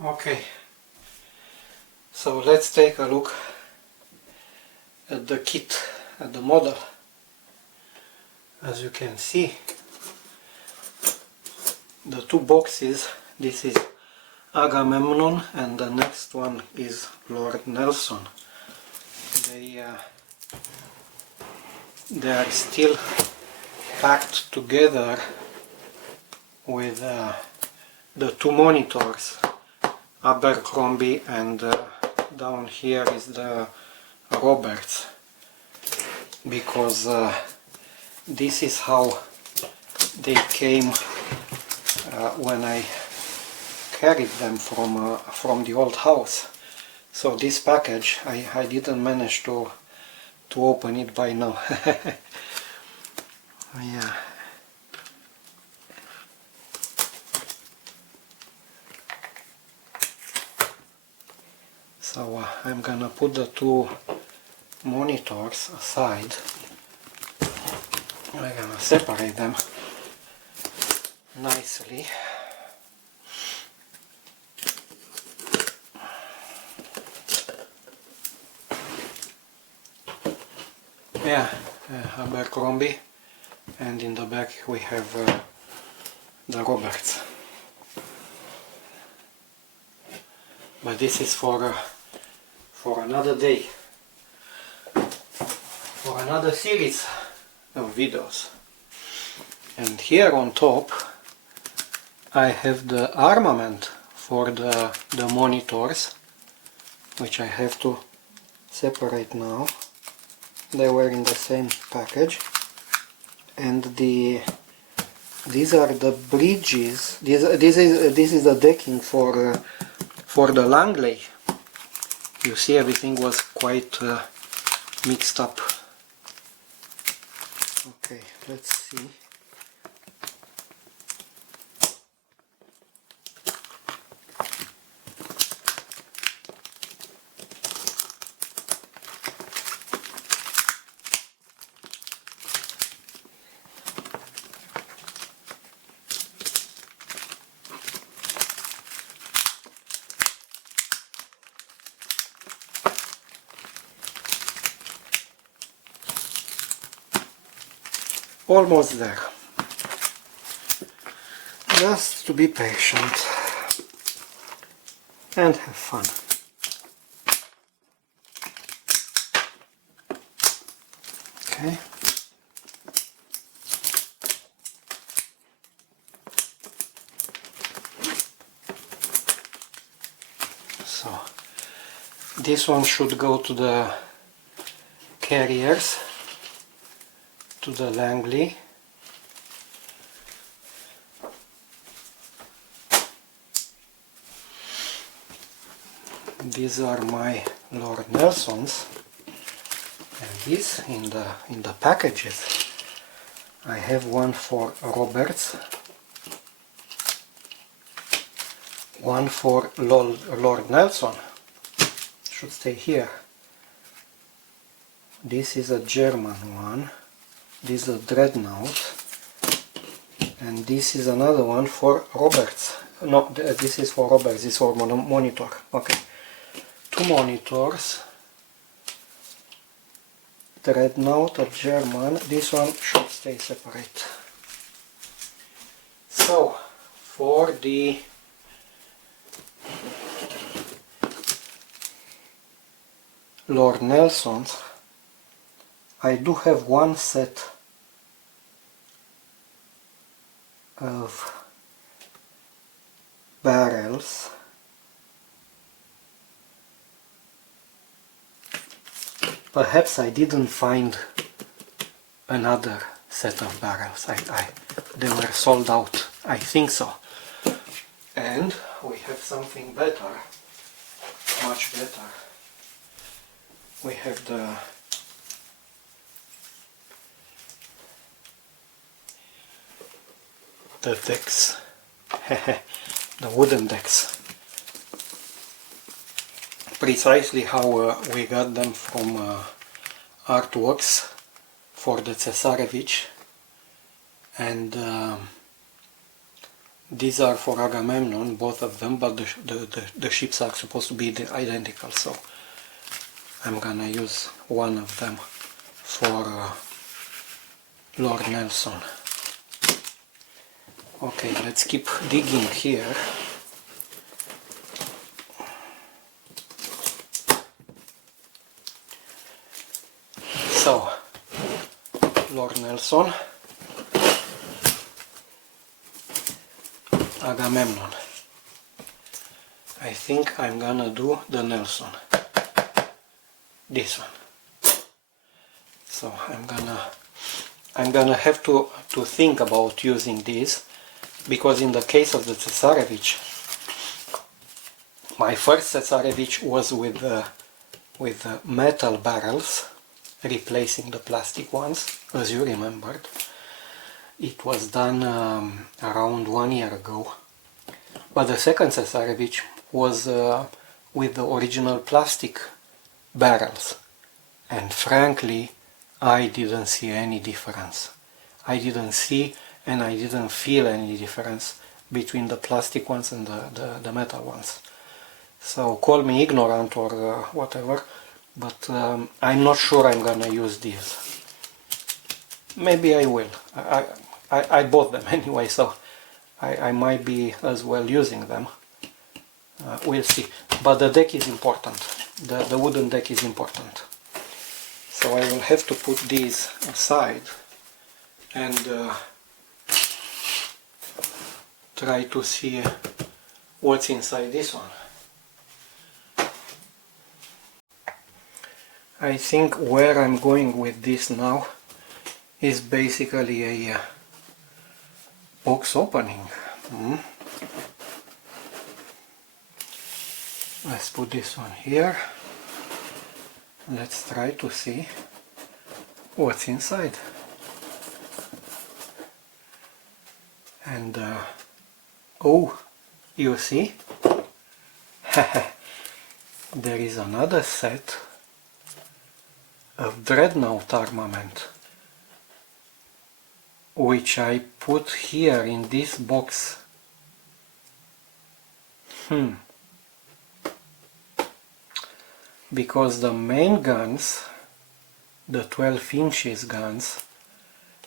Okay, so let's take a look at the kit, at the model. As you can see, the two boxes, this is Agamemnon and the next one is Lord Nelson. They are still packed together with the two monitors, Abercrombie, and down here is the Roberts, because this is how they came when I carried them from the old house. So this package, I didn't manage to open it by now. Yeah. So I'm gonna put the two monitors aside. I'm gonna separate them nicely. Yeah, Abercrombie, and in the back we have the Roberts. But this is for another day, for another series of videos. And here on top I have the armament for the monitors, which I have to separate now. They were in the same package, and these are the bridges. This is the decking for the Langley. You see, everything was quite mixed up. Okay, let's see. Almost there. Just to be patient and have fun. Okay. So this one should go to the carriers, to the Langley. These are my Lord Nelsons, and these in the packages I have one for Roberts, one for Lord Nelson, should stay here. This is a German one. This is a Dreadnought, and this is another one for Roberts. No, this is for Roberts, this is for monitor. Okay, two monitors, Dreadnought, a German. This one should stay separate. So, for the Lord Nelsons, I do have one set of barrels. Perhaps I didn't find another set of barrels. They were sold out. I think so. And we have something better, much better. We have the decks, the wooden decks, precisely how we got them from Artworks for the Cesarewitch, and These are for Agamemnon, both of them, but the ships are supposed to be identical, so I'm gonna use one of them for Lord Nelson. Okay, let's keep digging here. So, Lord Nelson, Agamemnon. I think I'm gonna do the Nelson. This one. So I'm gonna have to think about using these, because in the case of the Cesarevich, my first Cesarevich was with metal barrels, replacing the plastic ones, as you remembered. It was done around 1 year ago. But the second Cesarevich was with the original plastic barrels. And frankly, I didn't see any difference. I didn't see and I didn't feel any difference between the plastic ones and the metal ones. So call me ignorant or whatever, but I'm not sure I'm gonna use these. Maybe I will. I bought them anyway, so I might be as well using them. We'll see. But the deck is important. The wooden deck is important. So I will have to put these aside and try to see what's inside this one. I think where I'm going with this now is basically a box opening. Let's put this one here. Let's try to see what's inside. And oh, you see? There is another set of dreadnought armament, which I put here in this box. Because the main guns, the 12 inches guns,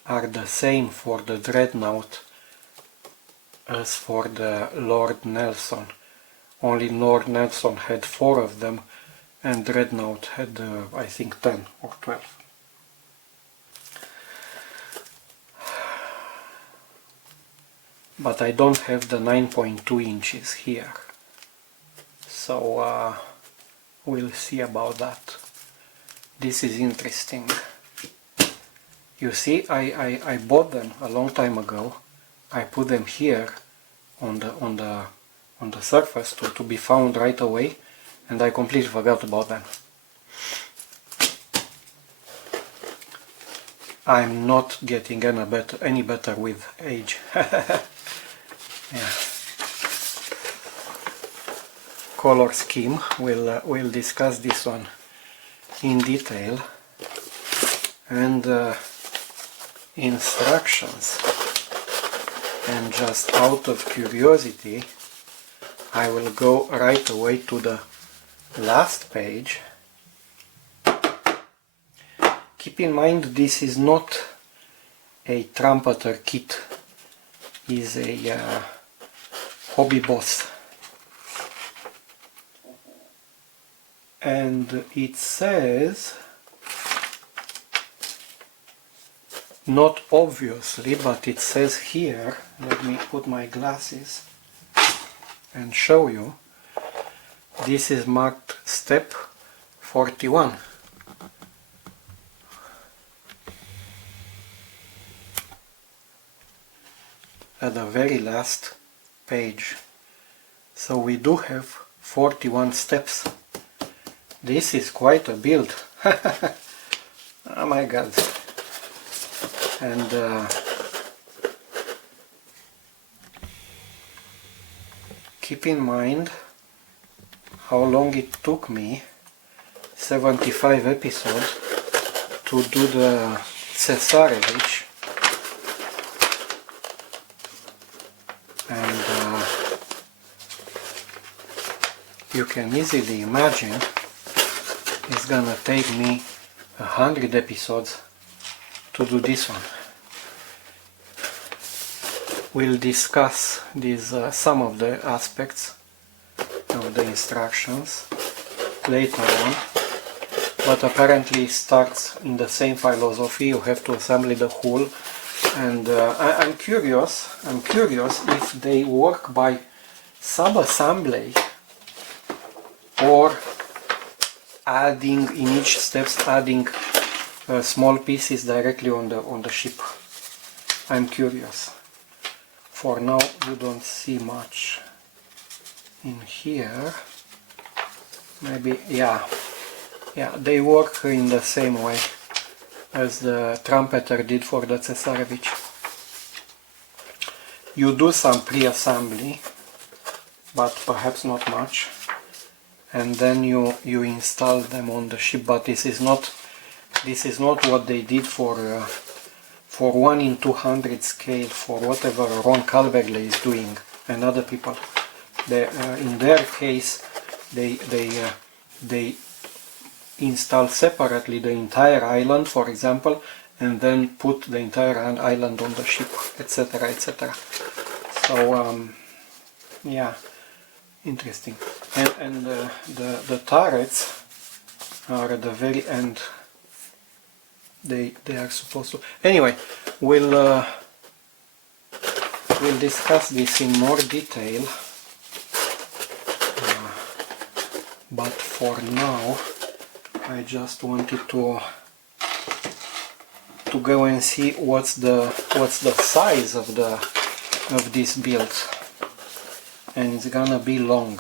are the same for the dreadnought as for the Lord Nelson. Only Lord Nelson had 4 of them and dreadnought had I think 10 or 12. But I don't have the 9.2 inches here, so we'll see about that. This is interesting. You see, I bought them a long time ago. I put them here on the surface to be found right away, and I completely forgot about them. I'm not getting any better with age. Yeah. Color scheme, we'll discuss this one in detail, and instructions. And just out of curiosity, I will go right away to the last page. Keep in mind, this is not a trumpeter kit, is a hobby boss. And it says, not obviously, but it says here, let me put my glasses and show you, this is marked step 41. At the very last page. So we do have 41 steps. This is quite a build. Oh my god. And keep in mind how long it took me, 75 episodes, to do the Cesarevich. And you can easily imagine it's gonna take me 100 episodes to do this one. We'll discuss these some of the aspects of the instructions later on, but apparently it starts in the same philosophy. You have to assemble the whole, and I'm curious if they work by sub-assembly or adding in each steps, adding small pieces directly on the ship. I'm curious. For now you don't see much in here. Maybe, yeah, they work in the same way as the trumpeter did for the Cesarewitch. You do some pre-assembly, but perhaps not much, and then you install them on the ship. But this is not what they did for 1 in 200 scale, for whatever Ron Calverley is doing and other people. In their case, they install separately the entire island, for example, and then put the entire island on the ship, etc., etc. So yeah, interesting. And the turrets are at the very end. They are supposed to. Anyway, we'll discuss this in more detail. But for now, I just wanted to go and see what's the size of this build, and it's gonna be long.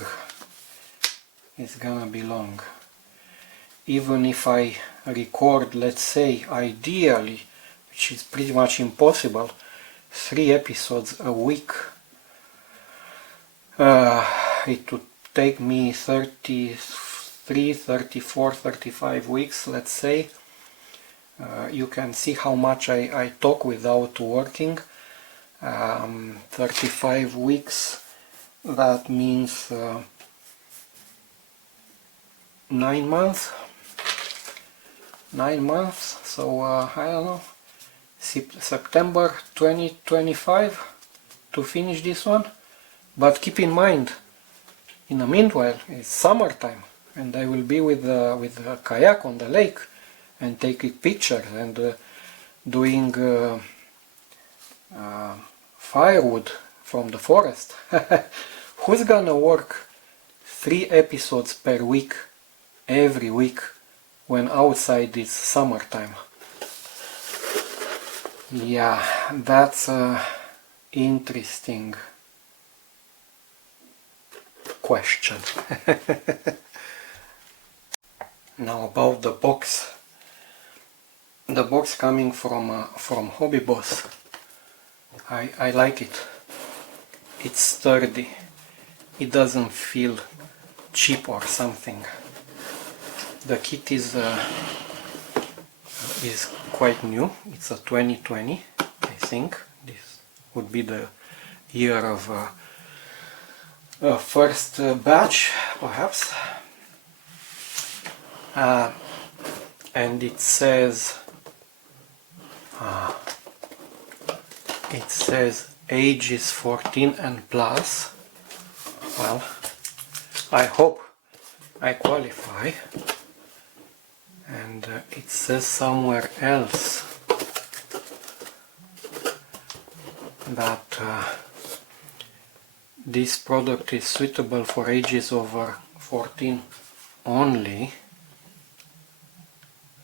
It's gonna be long. Even if I record, let's say, ideally, which is pretty much impossible, 3 episodes a week, it would take me 33, 34, 35 weeks, let's say. You can see how much I talk without working. 35 weeks, that means 9 months. 9 months, so I don't know, September 2025 to finish this one. But keep in mind, in the meanwhile, it's summertime, and I will be with a kayak on the lake and taking pictures and doing firewood from the forest. Who's gonna work 3 episodes per week, every week, when outside it's summertime? Yeah, that's interesting question. Now about the box. The box coming from Hobby Boss. I like it. It's sturdy. It doesn't feel cheap or something. The kit is quite new. It's a 2020, I think. This would be the year of first batch, perhaps. And it says ages 14 and plus. Well, I hope I qualify. And it says somewhere else that this product is suitable for ages over 14 only,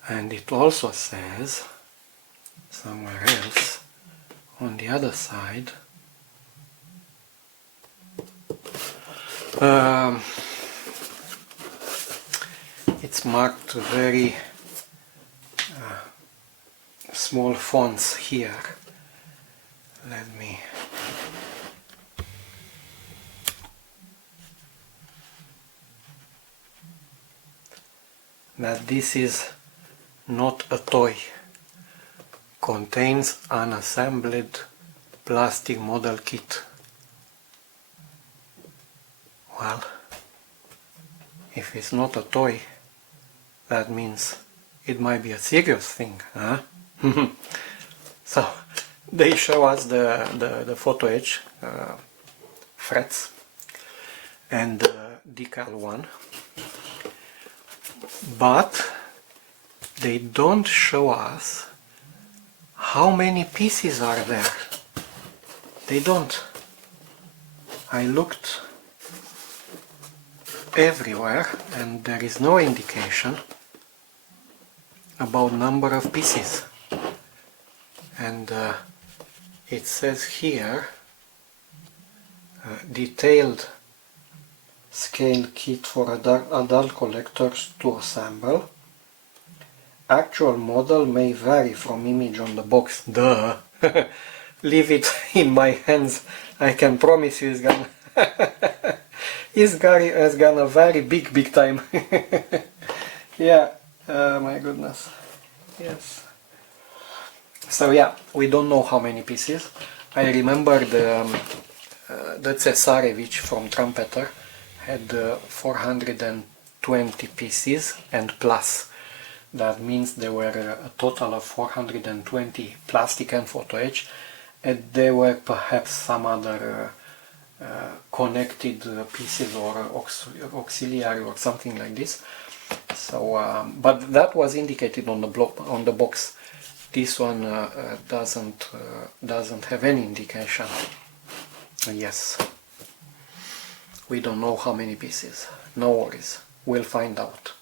and it also says somewhere else on the other side it's marked very small fonts here. Let me that this is not a toy, contains an assembled plastic model kit. Well, If it's not a toy, that means it might be a serious thing, huh? So they show us the photo edge frets and the decal one, but they don't show us how many pieces are there. They don't. I looked everywhere and there is no indication about number of pieces. And it says here detailed scale kit for adult collectors to assemble. Actual model may vary from image on the box. Duh! Leave it in my hands. I can promise you it's gonna it's gonna vary big time. Yeah, my goodness. Yes. So yeah, we don't know how many pieces. I remember the Cesarewitch from Trumpeter had 420 pieces and plus. That means there were a total of 420 plastic and photo edge, and there were perhaps some other connected pieces or auxiliary or something like this. So, but that was indicated on the box. This one doesn't have any indication. Yes, we don't know how many pieces. No worries, we'll find out.